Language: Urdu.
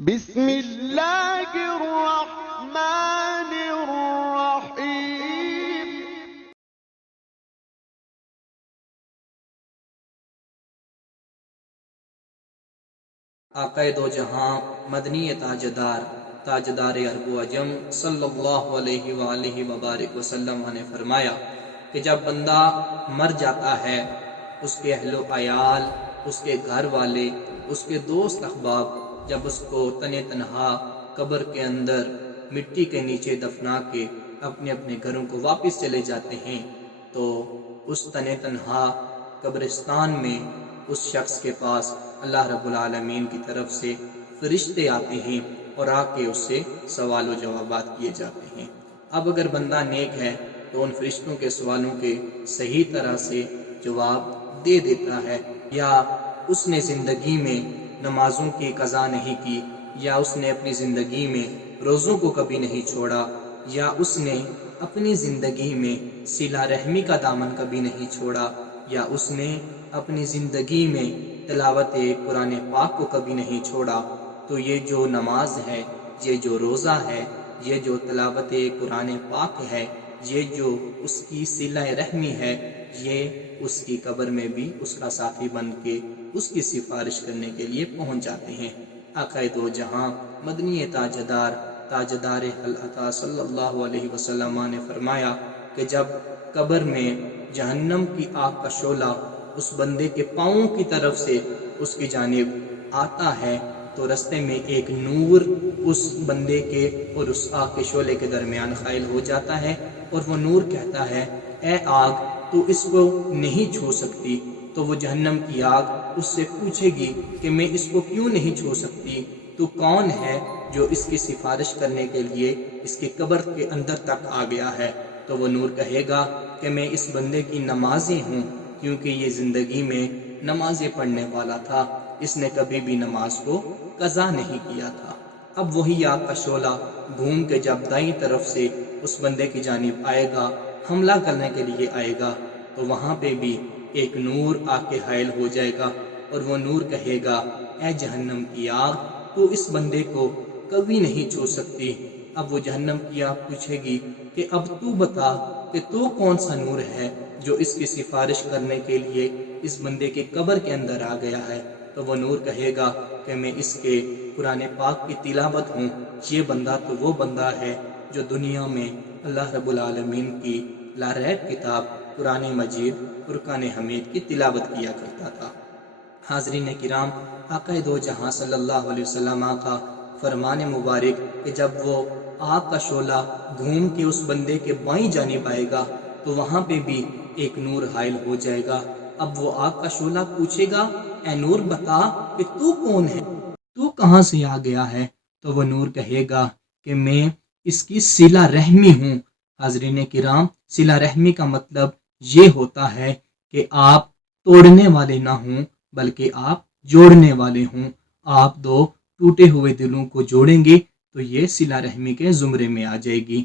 بسم اللہ الرحمن الرحیم۔ آقا دو جہاں مدنی تاجدار عرب و عجم صلی اللہ علیہ وآلہ وبارک وسلم نے فرمایا کہ جب بندہ مر جاتا ہے، اس کے اہل و عیال، اس کے گھر والے، اس کے دوست احباب جب اس کو تنے تنہا قبر کے اندر مٹی کے نیچے دفنا کے اپنے اپنے گھروں کو واپس چلے جاتے ہیں، تو اس تنے تنہا قبرستان میں اس شخص کے پاس اللہ رب العالمین کی طرف سے فرشتے آتے ہیں اور آ کے اس سے سوال و جوابات کیے جاتے ہیں۔ اب اگر بندہ نیک ہے تو ان فرشتوں کے سوالوں کے صحیح طرح سے جواب دے دیتا ہے، یا اس نے زندگی میں نمازوں کی قضا نہیں کی، یا اس نے اپنی زندگی میں روزوں کو کبھی نہیں چھوڑا، یا اس نے اپنی زندگی میں صلہ رحمی کا دامن کبھی نہیں چھوڑا، یا اس نے اپنی زندگی میں تلاوت قرآن پاک کو کبھی نہیں چھوڑا، تو یہ جو نماز ہے، یہ جو روزہ ہے، یہ جو تلاوت قرآن پاک ہے، یہ جو اس کی صلہ رحمی ہے، یہ اس کی قبر میں بھی اس کا ساتھی بن کے اس کی سفارش کرنے کے لیے پہنچ جاتے ہیں۔ آقا دو جہاں مدنی تاجدار عطا صلی اللہ علیہ وسلم نے فرمایا کہ جب قبر میں جہنم کی آگ کا شعلہ اس بندے کے پاؤں کی طرف سے اس کی جانب آتا ہے، تو رستے میں ایک نور اس بندے کے اور اس آگ کے شعلے کے درمیان حائل ہو جاتا ہے، اور وہ نور کہتا ہے، اے آگ، تو اس کو نہیں چھو سکتی؟ تو وہ جہنم کی آگ اس سے پوچھے گی کہ میں اس کو کیوں نہیں چھو سکتی؟ تو کون ہے جو اس کی سفارش کرنے کے لیے اس کی قبر کے اندر تک آ گیا ہے؟ تو وہ نور کہے گا کہ میں اس بندے کی نمازی ہوں، کیونکہ یہ زندگی میں نمازیں پڑھنے والا تھا، اس نے کبھی بھی نماز کو قضا نہیں کیا تھا۔ اب وہی آگ کا شعلہ گھوم کے جب دائیں طرف سے اس بندے کی جانب آئے گا، حملہ کرنے کے لیے آئے گا، تو وہاں پہ بھی ایک نور آ کے حائل ہو جائے گا، اور وہ نور کہے گا، اے جہنم کی آگ، تو اس بندے کو کبھی نہیں چھو سکتی۔ اب وہ جہنم کی آگ پوچھے گی کہ اب تو بتا کہ تو کون سا نور ہے جو اس کی سفارش کرنے کے لیے اس بندے کے قبر کے اندر آ گیا ہے؟ تو وہ نور کہے گا کہ میں اس کے قرآن پاک کی تلاوت ہوں، یہ بندہ تو وہ بندہ ہے جو دنیا میں اللہ رب العالمین کی لاریب کتاب قرآن مجید فرقان حمید کی تلاوت کیا کرتا تھا۔ حاضرین کرام، آقا دو جہاں صلی اللہ علیہ وسلم کا فرمان مبارک کہ جب وہ آگ کا شعلہ گھوم کے اس بندے کے بائیں جانب آئے گا، تو وہاں پہ بھی ایک نور حائل ہو جائے گا۔ اب وہ آگ کا شعلہ پوچھے گا، اے نور بتا کہ تو کون ہے، تو کہاں سے آ گیا ہے؟ تو وہ نور کہے گا کہ میں اس کی صلہ رحمی ہوں۔ حاضرین کرام، صلہ رحمی کا مطلب یہ ہوتا ہے کہ آپ توڑنے والے نہ ہوں، بلکہ آپ جوڑنے والے ہوں۔ آپ دو ٹوٹے ہوئے دلوں کو جوڑیں گے تو یہ صلہ رحمی کے زمرے میں آ جائے گی۔